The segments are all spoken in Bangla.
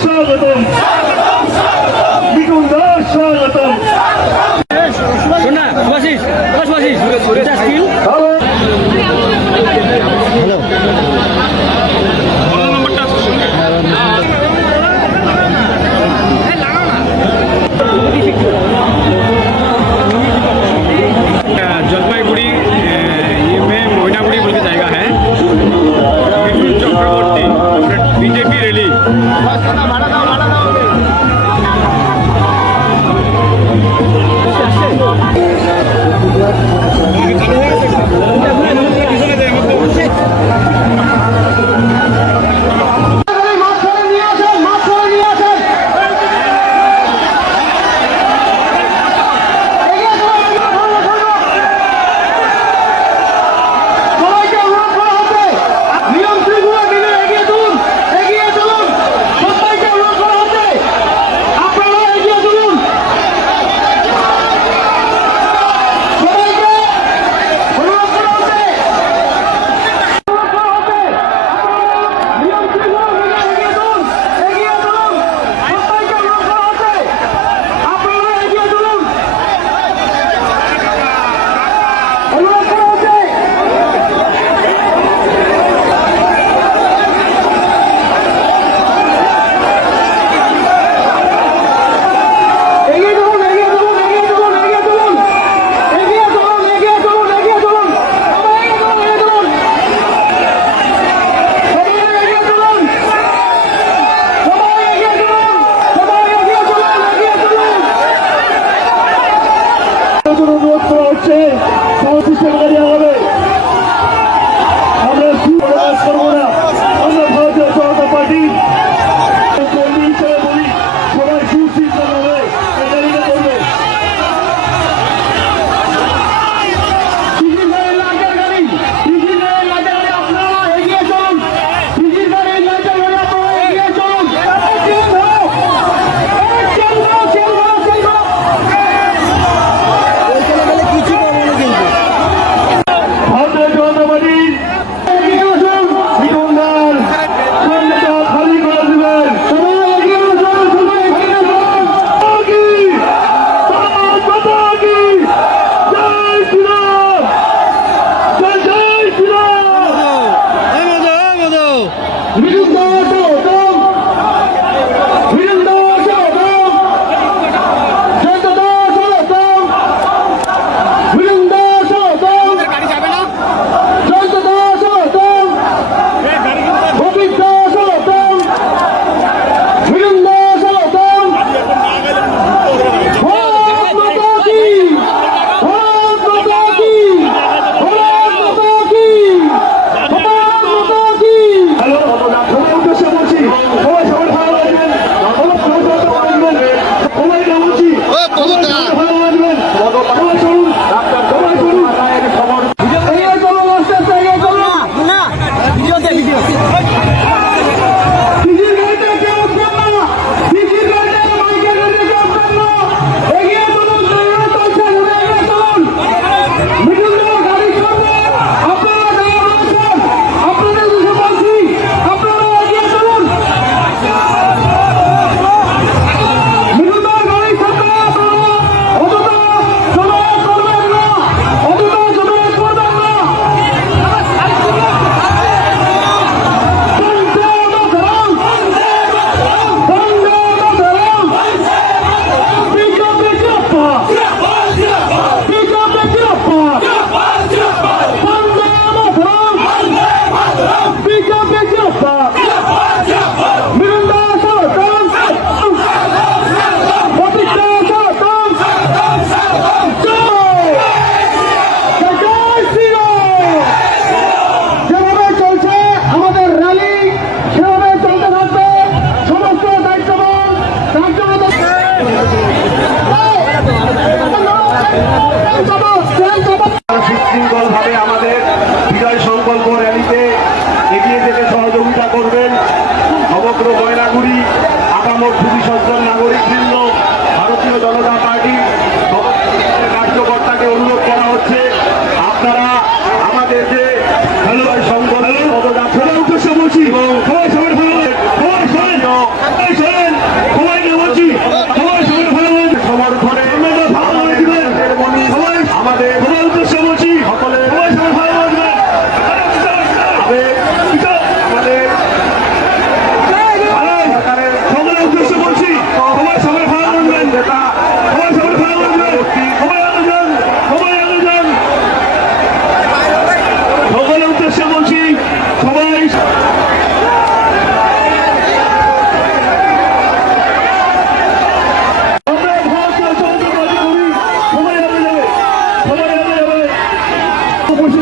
স্বাগতম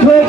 হয়ে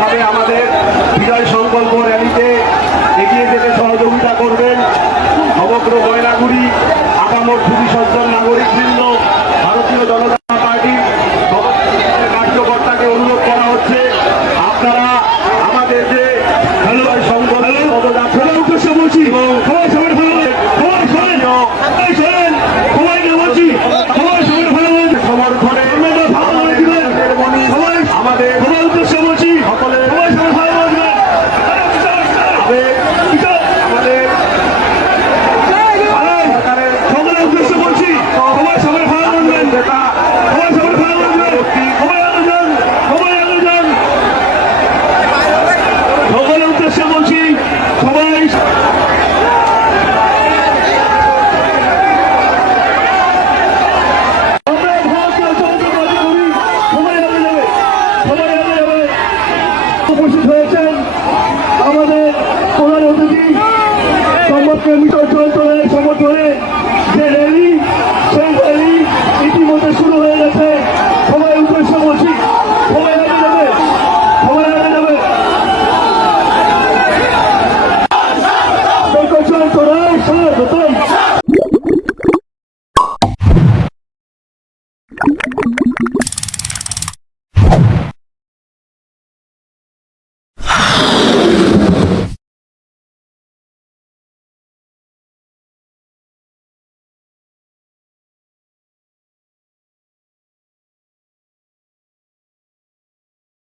ভাবে আমাদের বিজয় সংকল্প র্যালিতে এগিয়ে যেতে খুবই সজ্জন নাগরিকবৃন্দ ভারতীয় জনতা পার্টির কার্যকর্তাকে অনুরোধ করা হচ্ছে। আপনারা আমাদের যে খেলোয়াড় সংগঠন muy tarde.